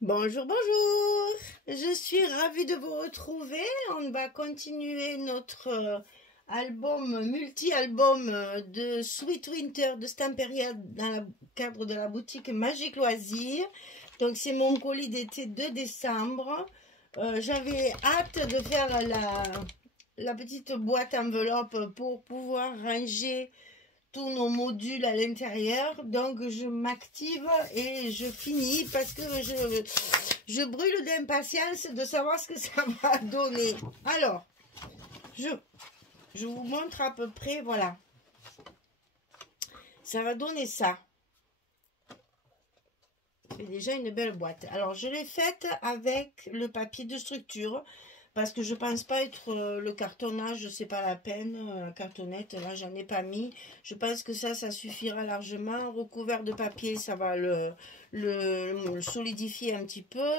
Bonjour, bonjour. Je suis ravie de vous retrouver. On va continuer notre album, multi-album de Sweet Winter de Stamperia dans le cadre de la boutique Magique Loisirs. Donc c'est mon colis d'été de décembre. J'avais hâte de faire la petite boîte enveloppe pour pouvoir ranger tous nos modules à l'intérieur. Donc je m'active et je finis parce que je brûle d'impatience de savoir ce que ça va donner. Alors je vous montre à peu près. Voilà, ça va donner ça. C'est déjà une belle boîte. Alors je l'ai faite avec le papier de structure parce que je pense pas être le cartonnage, c'est pas la peine. Cartonnette, là j'en ai pas mis. Je pense que ça suffira largement. Recouvert de papier, ça va le solidifier un petit peu.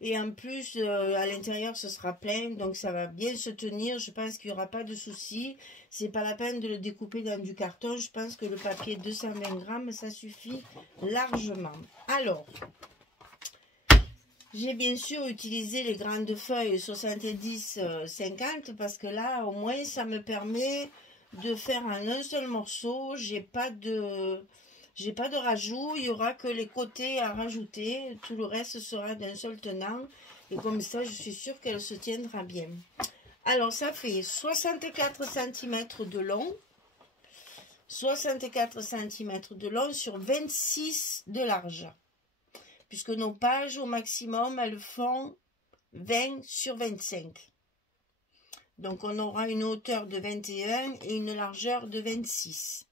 Et en plus, à l'intérieur, ce sera plein, donc ça va bien se tenir. Je pense qu'il n'y aura pas de souci. C'est pas la peine de le découper dans du carton. Je pense que le papier 220 grammes, ça suffit largement. Alors, j'ai bien sûr utilisé les grandes feuilles 70-50 parce que là, au moins, ça me permet de faire en un seul morceau. J'ai pas de rajout. Il y aura que les côtés à rajouter. Tout le reste sera d'un seul tenant. Et comme ça, je suis sûre qu'elle se tiendra bien. Alors, ça fait 64 cm de long. 64 cm de long sur 26 de large. Puisque nos pages au maximum, elles font 20 sur 25. Donc on aura une hauteur de 21 et une largeur de 26.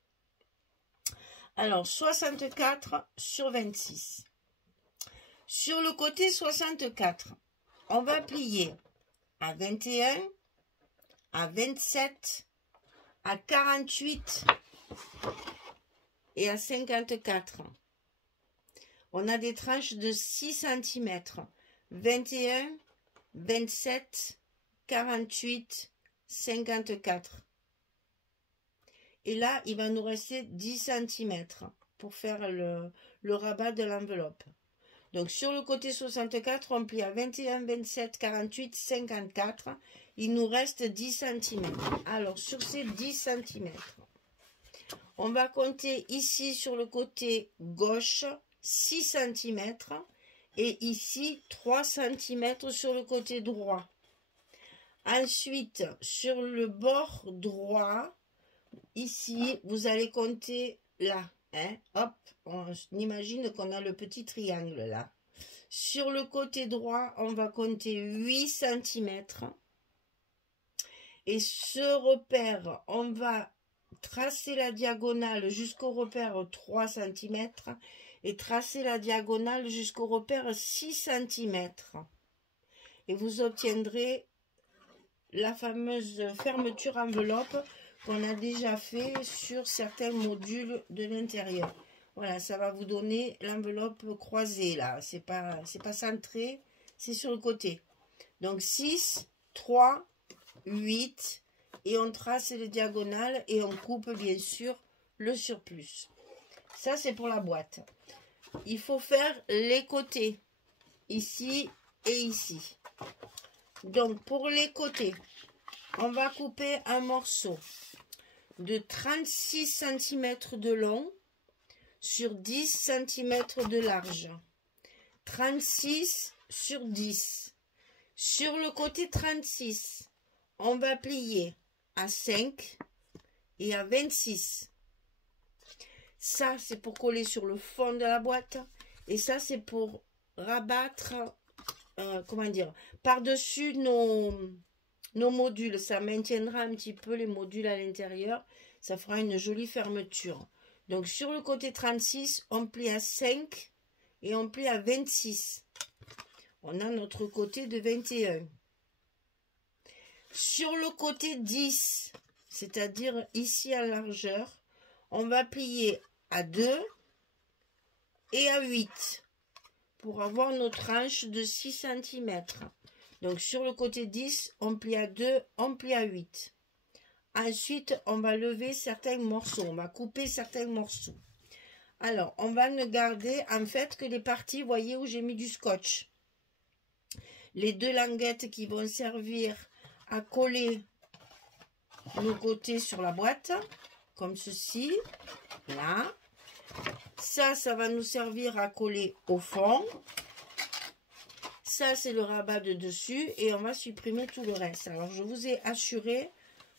Alors 64 sur 26. Sur le côté 64, on va plier à 21, à 27, à 48 et à 54. On a des tranches de 6 cm, 21, 27, 48, 54. Et là, il va nous rester 10 cm pour faire le rabat de l'enveloppe. Donc, sur le côté 64, on plie à 21, 27, 48, 54. Il nous reste 10 cm. Alors, sur ces 10 cm, on va compter ici sur le côté gauche 6 cm et ici 3 cm sur le côté droit. Ensuite, sur le bord droit, ici, vous allez compter là. Hein, hop, on imagine qu'on a le petit triangle là. Sur le côté droit, on va compter 8 cm. Et ce repère, on va tracer la diagonale jusqu'au repère 3 cm. Et tracer la diagonale jusqu'au repère 6 cm. Et vous obtiendrez la fameuse fermeture enveloppe qu'on a déjà fait sur certains modules de l'intérieur. Voilà, ça va vous donner l'enveloppe croisée là. C'est pas centré, c'est sur le côté. Donc 6, 3, 8 et on trace les diagonales et on coupe bien sûr le surplus. Ça c'est pour la boîte. Il faut faire les côtés, ici et ici. Donc, pour les côtés, on va couper un morceau de 36 cm de long sur 10 cm de large. 36 sur 10. Sur le côté 36, on va plier à 5 et à 26. Ça, c'est pour coller sur le fond de la boîte. Et ça, c'est pour rabattre, comment dire, par-dessus nos modules. Ça maintiendra un petit peu les modules à l'intérieur. Ça fera une jolie fermeture. Donc, sur le côté 36, on plie à 5 et on plie à 26. On a notre côté de 21. Sur le côté 10, c'est-à-dire ici à largeur, on va plier à 2 et à 8 pour avoir nos tranches de 6 cm. Donc sur le côté 10, on plie à 2, on plie à 8. Ensuite, on va lever certains morceaux, on va couper certains morceaux. Alors, on va ne garder en fait que les parties, vous voyez, où j'ai mis du scotch. les deux languettes qui vont servir à coller nos côtés sur la boîte, comme ceci, là. Ça va nous servir à coller au fond. Ça, c'est le rabat de dessus et on va supprimer tout le reste. Alors, je vous ai assuré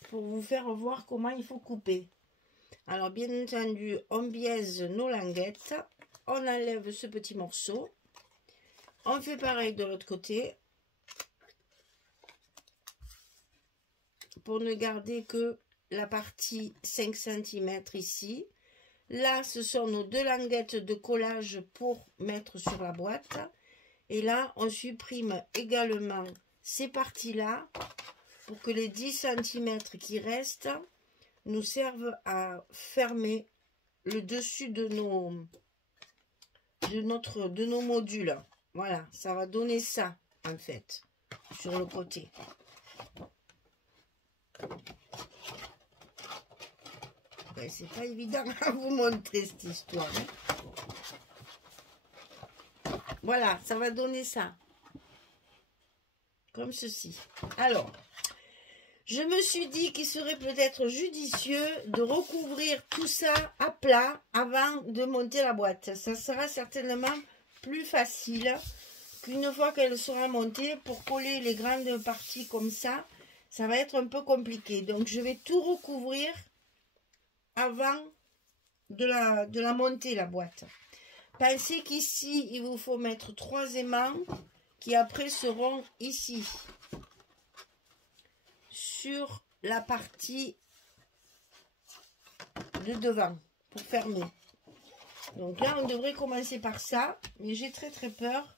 pour vous faire voir comment il faut couper. Alors, bien entendu, on biaise nos languettes. On enlève ce petit morceau. On fait pareil de l'autre côté. Pour ne garder que la partie 5 cm ici. Là, ce sont nos deux languettes de collage pour mettre sur la boîte. Et là, on supprime également ces parties-là pour que les 10 cm qui restent nous servent à fermer le dessus de nos modules. Voilà, ça va donner ça, en fait, sur le côté. Ben, c'est pas évident à vous montrer cette histoire. Hein. Voilà, ça va donner ça. Comme ceci. Alors, je me suis dit qu'il serait peut-être judicieux de recouvrir tout ça à plat avant de monter la boîte. Ça sera certainement plus facile qu'une fois qu'elle sera montée. Pour coller les grandes parties comme ça, ça va être un peu compliqué. Donc, je vais tout recouvrir avant de la monter, la boîte. Pensez qu'ici, il vous faut mettre 3 aimants qui après seront ici, sur la partie de devant, pour fermer. Donc là, on devrait commencer par ça, mais j'ai très peur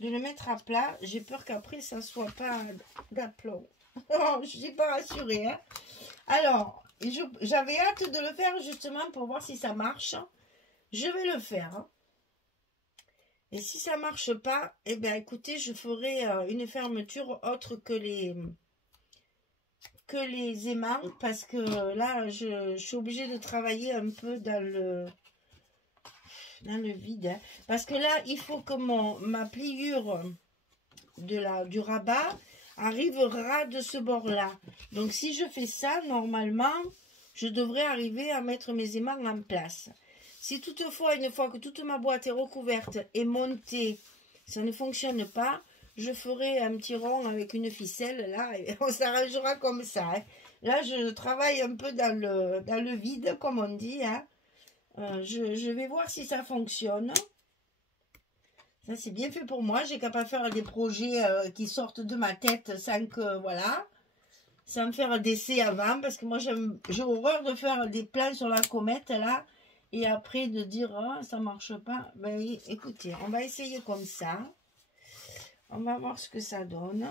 de le mettre à plat. J'ai peur qu'après, ça ne soit pas d'aplomb. Je ne suis pas rassurée. Hein. Alors, j'avais hâte de le faire justement pour voir si ça marche. Je vais le faire. Hein. Et si ça ne marche pas, eh bien écoutez, je ferai une fermeture autre que les aimants. Parce que là, je suis obligée de travailler un peu dans le vide. Hein. Parce que là, il faut que ma pliure du rabat arrive ras de ce bord-là. Donc si je fais ça, normalement, je devrais arriver à mettre mes aimants en place. Si toutefois, une fois que toute ma boîte est recouverte et montée, ça ne fonctionne pas, je ferai un petit rond avec une ficelle, là, et on s'arrangera comme ça. Hein. Là, je travaille un peu dans le vide, comme on dit. Hein. Je vais voir si ça fonctionne. Ça, c'est bien fait pour moi. J'ai capable de faire des projets qui sortent de ma tête sans que, voilà, sans me faire d'essai avant. Parce que moi, j'ai horreur de faire des plans sur la comète, là. Et après de dire, oh, ça marche pas. Ben, écoutez, on va essayer comme ça. On va voir ce que ça donne.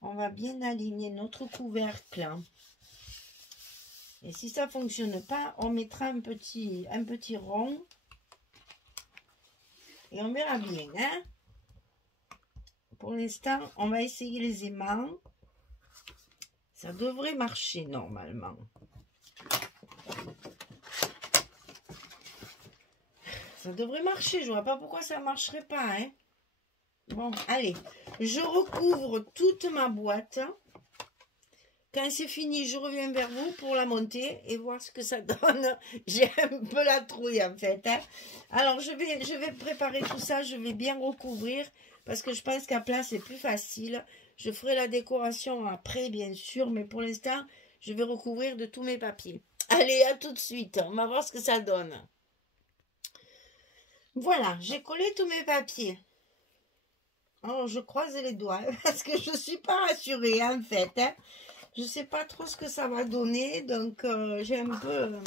On va bien aligner notre couvercle. Et si ça ne fonctionne pas, on mettra un petit rond. Et on verra bien. Hein? Pour l'instant, on va essayer les aimants. Ça devrait marcher normalement. Ça devrait marcher, je ne vois pas pourquoi ça ne marcherait pas. Hein. Bon, allez, je recouvre toute ma boîte. Quand c'est fini, je reviens vers vous pour la monter et voir ce que ça donne. J'ai un peu la trouille en fait. Hein. Alors, je vais préparer tout ça, je vais bien recouvrir parce que je pense qu'à plat, c'est plus facile. Je ferai la décoration après, bien sûr, mais pour l'instant, je vais recouvrir de tous mes papiers. Allez, à tout de suite, on va voir ce que ça donne. Voilà, j'ai collé tous mes papiers. Alors, je croise les doigts parce que je ne suis pas rassurée en fait. Hein. Je ne sais pas trop ce que ça va donner, donc j'ai un peu...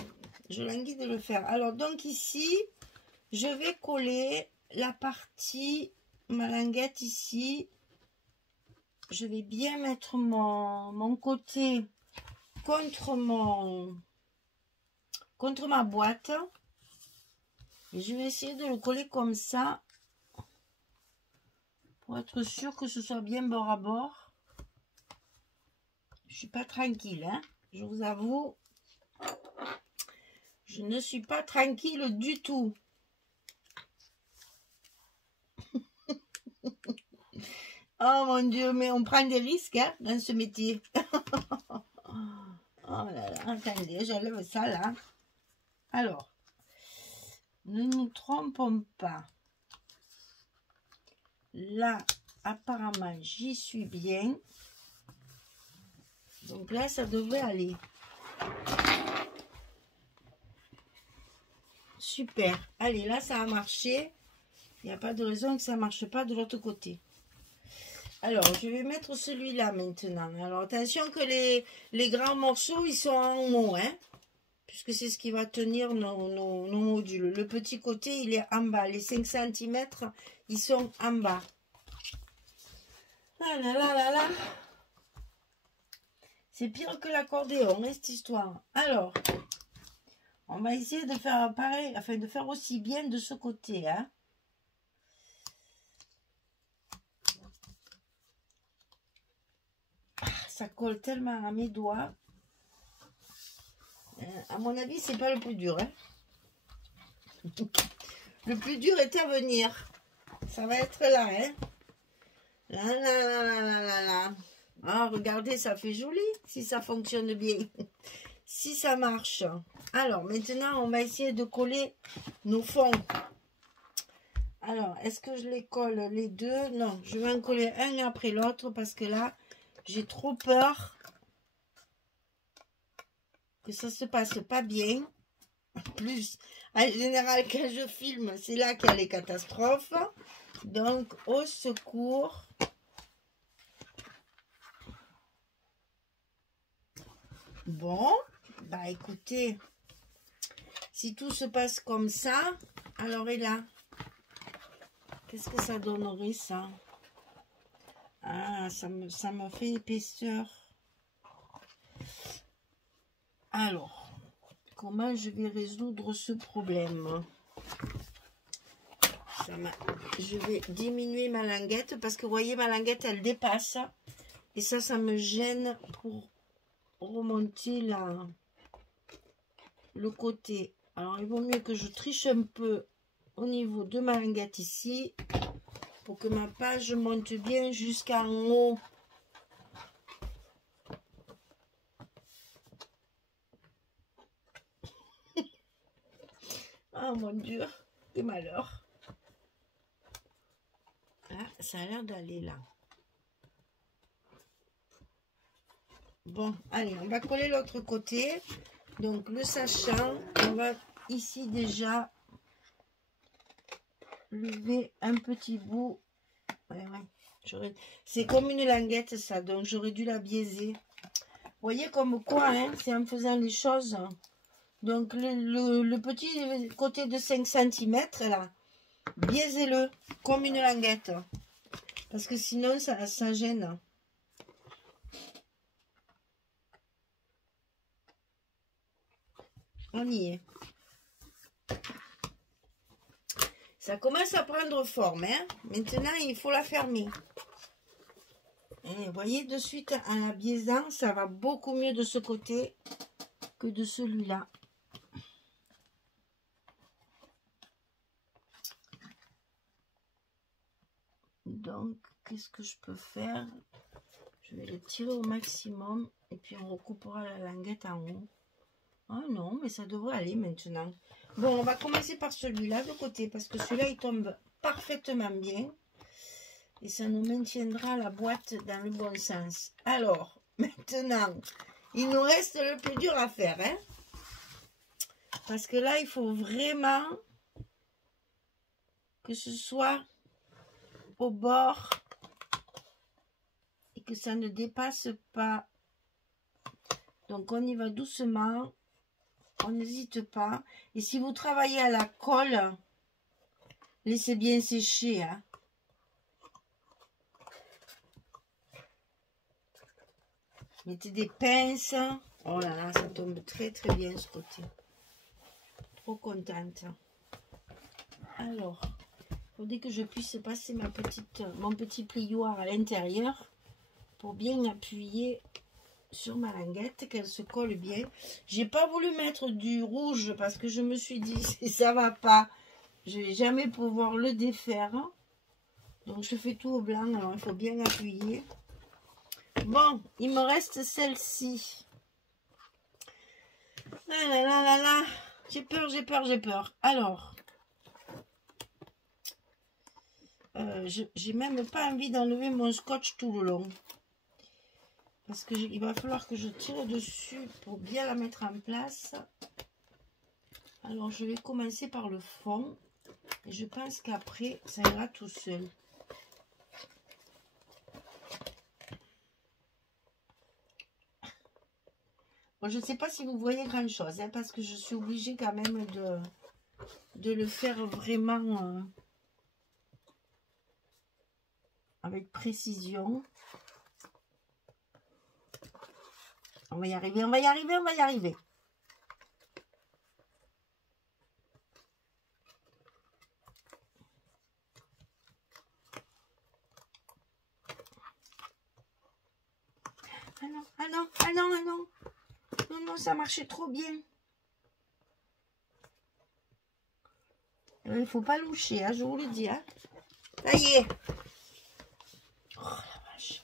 je languis de le faire. Alors, donc ici, je vais coller la partie, ma languette ici. Je vais bien mettre mon côté contre ma boîte. Et je vais essayer de le coller comme ça pour être sûr que ce soit bien bord à bord. Je suis pas tranquille, hein. Je vous avoue, je ne suis pas tranquille du tout. Oh mon Dieu, mais on prend des risques hein, dans ce métier. Oh là là, attendez, j'enlève ça là. Alors, ne nous trompons pas. Là, apparemment, j'y suis bien. Donc là, ça devrait aller. Super. Allez, là, ça a marché. Il n'y a pas de raison que ça ne marche pas de l'autre côté. Alors, je vais mettre celui-là maintenant. Alors, attention que les grands morceaux, ils sont en haut, hein, puisque c'est ce qui va tenir nos modules. Le petit côté, il est en bas. Les 5 cm, ils sont en bas. Ah là là là là. C'est pire que l'accordéon, hein, cette histoire. Alors, on va essayer de faire pareil, enfin de faire aussi bien de ce côté, hein. Ça colle tellement à mes doigts. À mon avis, c'est pas le plus dur. Hein. Le plus dur est à venir. Ça va être là. Hein. Là, là, là, là, là, là, là. Ah, regardez, ça fait joli si ça fonctionne bien. Si ça marche. Alors, maintenant, on va essayer de coller nos fonds. Alors, est-ce que je les colle les deux? Non, je vais en coller un après l'autre parce que là, j'ai trop peur que ça se passe pas bien. En plus, en général, quand je filme, c'est là qu'il y a les catastrophes. Donc, au secours. Bon, bah écoutez, si tout se passe comme ça, alors et là, qu'est-ce que ça donnerait ça? Ah, ça me fait épaisseur. Alors, comment je vais résoudre ce problème? Je vais diminuer ma languette parce que vous voyez, ma languette, elle dépasse. Et ça me gêne pour remonter le côté. Alors, il vaut mieux que je triche un peu au niveau de ma languette ici pour que ma page monte bien jusqu'en haut. Oh mon Dieu, quel malheur. Ah, ça a l'air d'aller là. Bon, allez, on va coller l'autre côté. Donc, le sachant, on va ici déjà lever un petit bout. Ouais, ouais. C'est comme une languette, ça. Donc, j'aurais dû la biaiser. Vous voyez comme quoi, hein, c'est en faisant les choses. Donc, le petit côté de 5 cm, là, biaisez-le comme une languette. Parce que sinon, ça gêne. On y est. Ça commence à prendre forme. Hein. Maintenant, il faut la fermer. Et vous voyez, de suite, en la biaisant, ça va beaucoup mieux de ce côté que de celui-là. Donc, qu'est-ce que je peux faire? Je vais le tirer au maximum et puis on recoupera la languette en haut. Ah non, mais ça devrait aller maintenant. Bon, on va commencer par celui-là de côté parce que celui-là, il tombe parfaitement bien. Et ça nous maintiendra la boîte dans le bon sens. Alors, maintenant, il nous reste le plus dur à faire. Hein? Parce que là, il faut vraiment que ce soit au bord et que ça ne dépasse pas. Donc, on y va doucement. On n'hésite pas. Et si vous travaillez à la colle, laissez bien sécher. Hein. Mettez des pinces. Oh là là, ça tombe très très bien ce côté. Trop contente. Alors, il faudrait que je puisse passer mon petit plioir à l'intérieur pour bien appuyer sur ma languette, qu'elle se colle bien. J'ai pas voulu mettre du rouge parce que je me suis dit si ça va pas, je vais jamais pouvoir le défaire. Donc je fais tout au blanc, alors il faut bien appuyer. Bon, il me reste celle-ci. Ah là là là là, j'ai peur, j'ai peur, j'ai peur. Alors, j'ai même pas envie d'enlever mon scotch tout le long. Parce qu'il va falloir que je tire dessus pour bien la mettre en place. Alors, je vais commencer par le fond. Et je pense qu'après, ça ira tout seul. Bon, je ne sais pas si vous voyez grand-chose, hein, parce que je suis obligée quand même de le faire vraiment avec précision. On va y arriver, on va y arriver, on va y arriver. Ah non, ah non, ah non, ah non. Non, non, ça marchait trop bien. Il ne faut pas loucher, hein, je vous le dis. Hein. Ça y est. Oh la vache.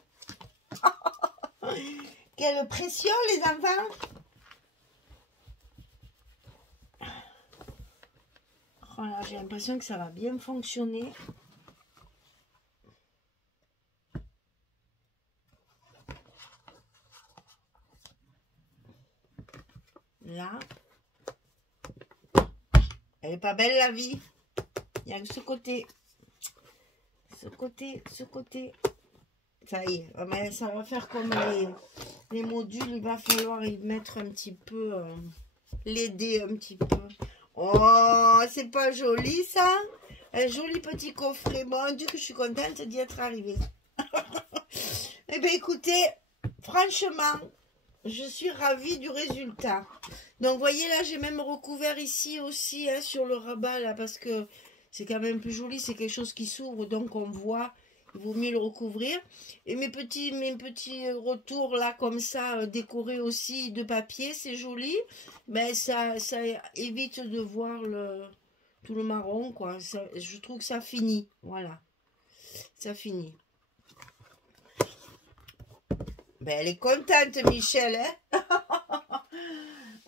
Quelle pression, les enfants. Oh là, j'ai l'impression que ça va bien fonctionner. Là. Elle est pas belle la vie. Il y a que ce côté. Ce côté, ce côté. Ça y est. Mais ça va faire comme les modules. Il va falloir y mettre un petit peu. L'aider un petit peu. Oh, c'est pas joli ça. Un joli petit coffret. Mon Dieu que je suis contente d'y être arrivée. Eh bien écoutez, franchement, je suis ravie du résultat. Donc, vous voyez, là, j'ai même recouvert ici aussi, hein, sur le rabat, là, parce que c'est quand même plus joli. C'est quelque chose qui s'ouvre, donc on voit. Il vaut mieux le recouvrir. Et mes petits retours, là, comme ça, décorés aussi de papier, c'est joli. Mais ça évite de voir tout le marron, quoi. Ça, je trouve que ça finit. Voilà. Ça finit. Ben, elle est contente, Michel, hein.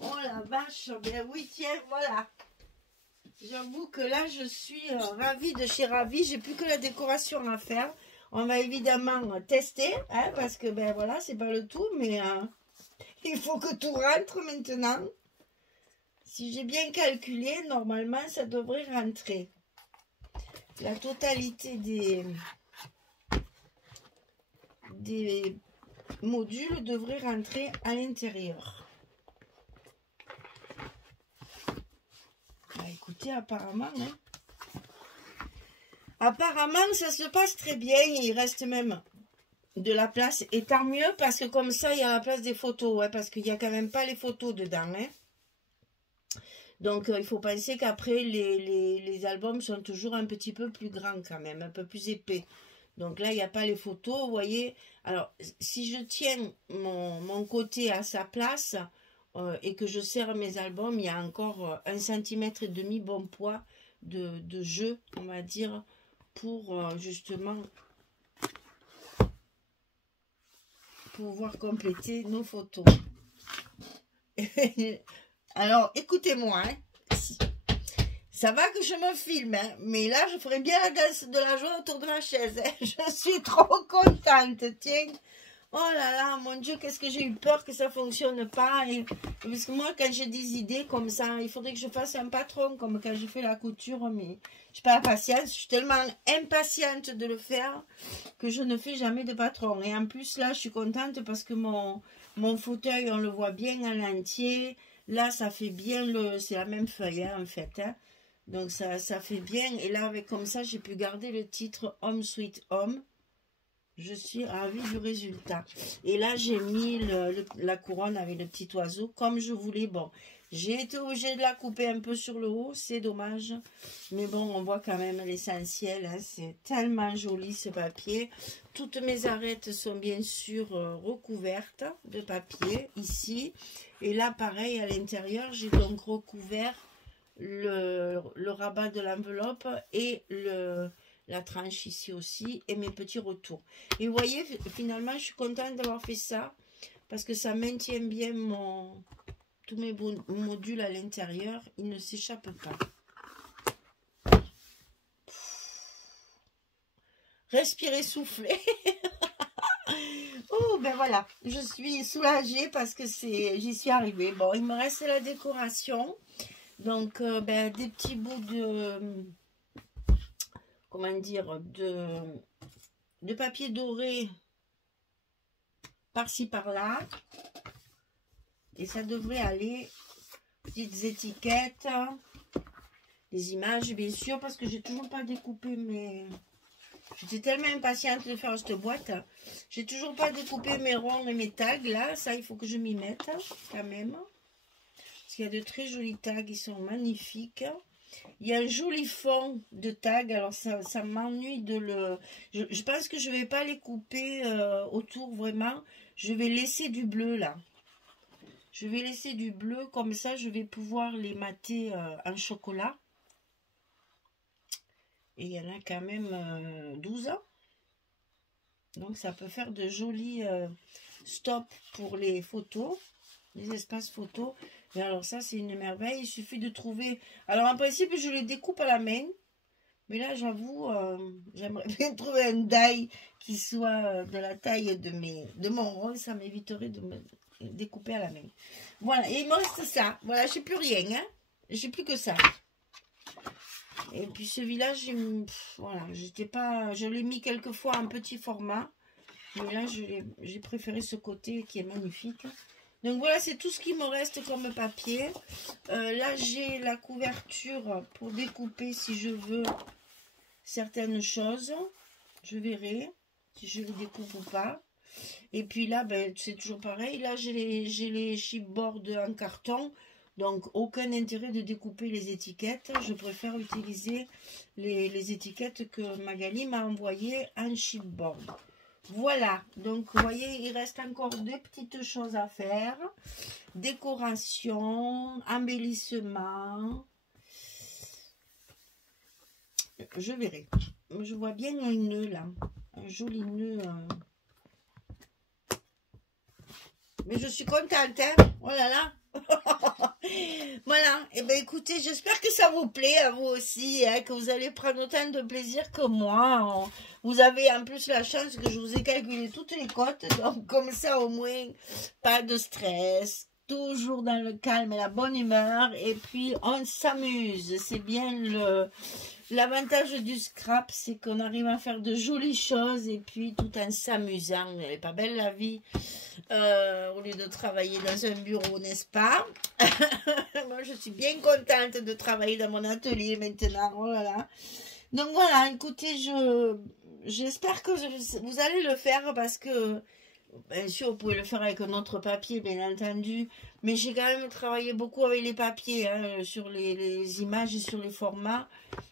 Oh la vache, ben oui, tiens, voilà. J'avoue que là, je suis ravie de chez Ravie. J'ai plus que la décoration à faire. On va évidemment tester, hein, parce que, ben voilà, c'est pas le tout, mais il faut que tout rentre maintenant. Si j'ai bien calculé, normalement, ça devrait rentrer. La totalité des modules devrait rentrer à l'intérieur. Bah, écoutez, apparemment, hein. Apparemment, ça se passe très bien. Il reste même de la place. Et tant mieux, parce que comme ça, il y a la place des photos. Hein, parce qu'il n'y a quand même pas les photos dedans. Hein. Donc, il faut penser qu'après, les albums sont toujours un petit peu plus grands quand même. Un peu plus épais. Donc là, il n'y a pas les photos. Vous voyez. Alors, si je tiens mon côté à sa place... et que je serre mes albums, il y a encore 1,5 cm bon poids de jeu, on va dire, pour justement pouvoir compléter nos photos. Alors, écoutez-moi, hein. Ça va que je me filme, hein, mais là, je ferai bien la danse de la joie autour de ma chaise. Hein. Je suis trop contente, tiens. Oh là là, mon Dieu, qu'est-ce que j'ai eu peur que ça ne fonctionne pas. Parce que moi, quand j'ai des idées comme ça, il faudrait que je fasse un patron, comme quand j'ai fait la couture, mais je n'ai pas la patience. Je suis tellement impatiente de le faire que je ne fais jamais de patron. Et en plus, là, je suis contente parce que mon fauteuil, on le voit bien en entier. Là, ça fait bien c'est la même feuille, hein, en fait. Hein. Donc, ça fait bien. Et là, avec comme ça, j'ai pu garder le titre Home Sweet Home. Je suis ravie du résultat. Et là, j'ai mis la couronne avec le petit oiseau comme je voulais. Bon, j'ai été obligée de la couper un peu sur le haut. C'est dommage. Mais bon, on voit quand même l'essentiel. Hein. C'est tellement joli ce papier. Toutes mes arêtes sont bien sûr recouvertes de papier ici. Et là, pareil, à l'intérieur, j'ai donc recouvert le rabat de l'enveloppe et la tranche ici aussi et mes petits retours. Et vous voyez, finalement, je suis contente d'avoir fait ça parce que ça maintient bien tous mes modules à l'intérieur. Ils ne s'échappent pas. Respirez, soufflez. Oh, ben voilà, je suis soulagée parce que j'y suis arrivée. Bon, il me reste la décoration. Donc, ben, des petits bouts de, comment dire, de papier doré par-ci, par-là. Et ça devrait aller. Petites étiquettes. Des images, bien sûr, parce que j'ai toujours pas découpé mes... J'étais tellement impatiente de faire cette boîte. J'ai toujours pas découpé mes ronds et mes tags. Là, ça, il faut que je m'y mette quand même. Parce qu'il y a de très jolis tags. Ils sont magnifiques. Il y a un joli fond de tags. Alors, ça m'ennuie de le... Je pense que je vais pas les couper autour vraiment. Je vais laisser du bleu là. Je vais laisser du bleu. Comme ça, je vais pouvoir les mater en chocolat. Et il y en a quand même 12 ans. Donc ça peut faire de jolis stops pour les photos, les espaces photos. Et alors ça c'est une merveille, il suffit de trouver... Alors en principe je les découpe à la main. Mais là j'avoue, j'aimerais bien trouver un die qui soit de la taille de mon rond. Ça m'éviterait de me découper à la main. Voilà, et il me reste ça. Voilà, j'ai plus rien. Hein. J'ai plus que ça. Et puis ce village, voilà, je l'ai mis quelques fois en petit format. Mais là, j'ai préféré ce côté qui est magnifique. Donc voilà, c'est tout ce qui me reste comme papier. Là, j'ai la couverture pour découper si je veux certaines choses. Je verrai si je les découpe ou pas. Et puis là, ben, c'est toujours pareil. Là, j'ai les chipboards en carton. Donc, aucun intérêt de découper les étiquettes. Je préfère utiliser les étiquettes que Magali m'a envoyées en chipboard. Voilà. Donc, vous voyez, il reste encore deux petites choses à faire. Décoration, embellissement. Je verrai. Je vois bien un nœud là. Un joli nœud. Mais je suis contente, hein. Oh là là. Voilà, et ben écoutez, j'espère que ça vous plaît à vous aussi, hein, que vous allez prendre autant de plaisir que moi. Vous avez en plus la chance que je vous ai calculé toutes les cotes, donc comme ça au moins pas de stress, toujours dans le calme et la bonne humeur, et puis on s'amuse. C'est bien l'avantage du scrap, c'est qu'on arrive à faire de jolies choses et puis tout en s'amusant. Elle n'est pas belle la vie. Au lieu de travailler dans un bureau, n'est-ce pas? Moi, je suis bien contente de travailler dans mon atelier maintenant. Oh là là. Donc voilà, écoutez, j'espère que vous allez le faire parce que, bien sûr, vous pouvez le faire avec un autre papier, bien entendu. Mais j'ai quand même travaillé beaucoup avec les papiers, hein, sur les images et sur les formats.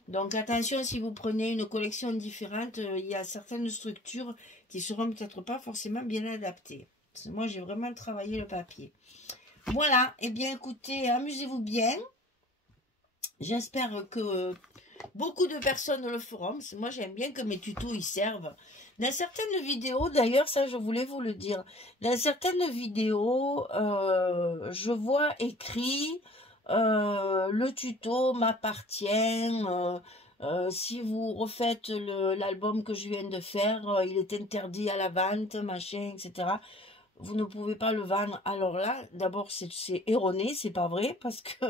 Donc attention, si vous prenez une collection différente, il y a certaines structures qui seront peut-être pas forcément bien adaptées. Moi, j'ai vraiment travaillé le papier. Voilà. Eh bien, écoutez, amusez-vous bien. J'espère que beaucoup de personnes le feront. Moi, j'aime bien que mes tutos y servent. Dans certaines vidéos, d'ailleurs, ça, je voulais vous le dire. Dans certaines vidéos, je vois écrit le tuto m'appartient. Si vous refaites l'album que je viens de faire, il est interdit à la vente, machin, etc. Vous ne pouvez pas le vendre. Alors là, d'abord, c'est erroné, c'est pas vrai, parce que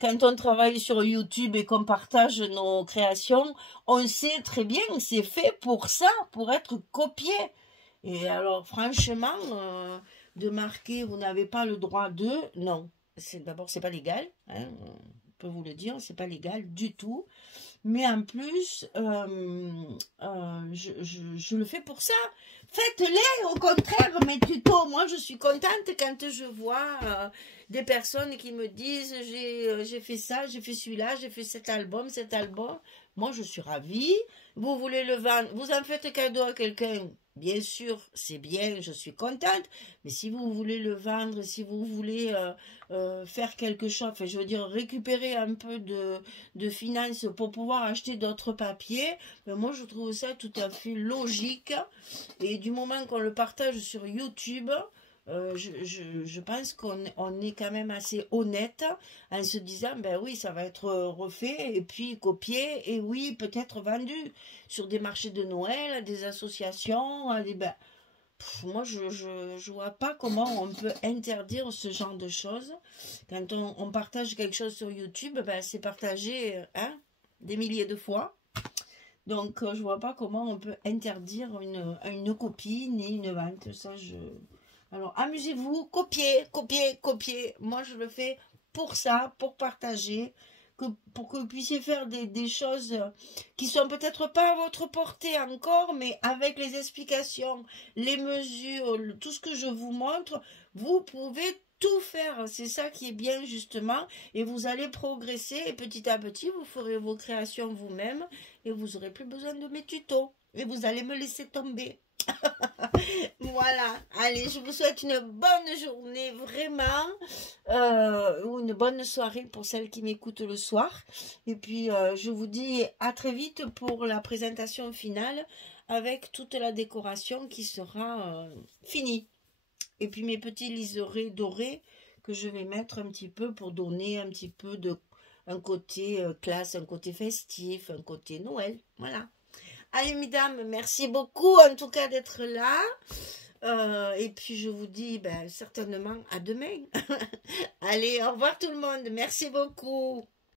quand on travaille sur YouTube et qu'on partage nos créations, on sait très bien que c'est fait pour ça, pour être copié. Et alors, franchement, de marquer, vous n'avez pas le droit de, non. D'abord, c'est pas légal, hein, on peut vous le dire, c'est pas légal du tout. Mais en plus, je le fais pour ça. Faites-les, au contraire, mes tutos. Moi, je suis contente quand je vois des personnes qui me disent j'ai fait ça, j'ai fait celui-là, j'ai fait cet album. Moi, je suis ravie. vous voulez le vendre, vous en faites cadeau à quelqu'un, bien sûr, c'est bien, je suis contente, mais si vous voulez le vendre, si vous voulez faire quelque chose, enfin, je veux dire, récupérer un peu de finances pour pouvoir acheter d'autres papiers, ben moi, je trouve ça tout à fait logique, et du moment qu'on le partage sur YouTube, je pense qu'on est quand même assez honnête en se disant, ben oui, ça va être refait et puis copié et oui, peut-être vendu sur des marchés de Noël, des associations, ben, moi je vois pas comment on peut interdire ce genre de choses. Quand on partage quelque chose sur YouTube, ben, c'est partagé hein, des milliers de fois. Donc je vois pas comment on peut interdire une copie ni une vente. Ça, alors, amusez-vous, copiez, copiez, copiez. Moi, je le fais pour ça, pour partager, pour que vous puissiez faire des choses qui sont peut-être pas à votre portée encore, mais avec les explications, les mesures, tout ce que je vous montre, vous pouvez tout faire. C'est ça qui est bien, justement, et vous allez progresser, et petit à petit, vous ferez vos créations vous-même, et vous n'aurez plus besoin de mes tutos, et vous allez me laisser tomber. Voilà, allez, je vous souhaite une bonne journée, vraiment, ou une bonne soirée pour celles qui m'écoutent le soir. Et puis, je vous dis à très vite pour la présentation finale avec toute la décoration qui sera finie. Et puis, mes petits liserés dorés que je vais mettre un petit peu pour donner un petit peu un côté classe, un côté festif, un côté Noël. Voilà. Allez, mesdames, merci beaucoup en tout cas d'être là. Et puis je vous dis certainement à demain. Allez, au revoir tout le monde. Merci beaucoup.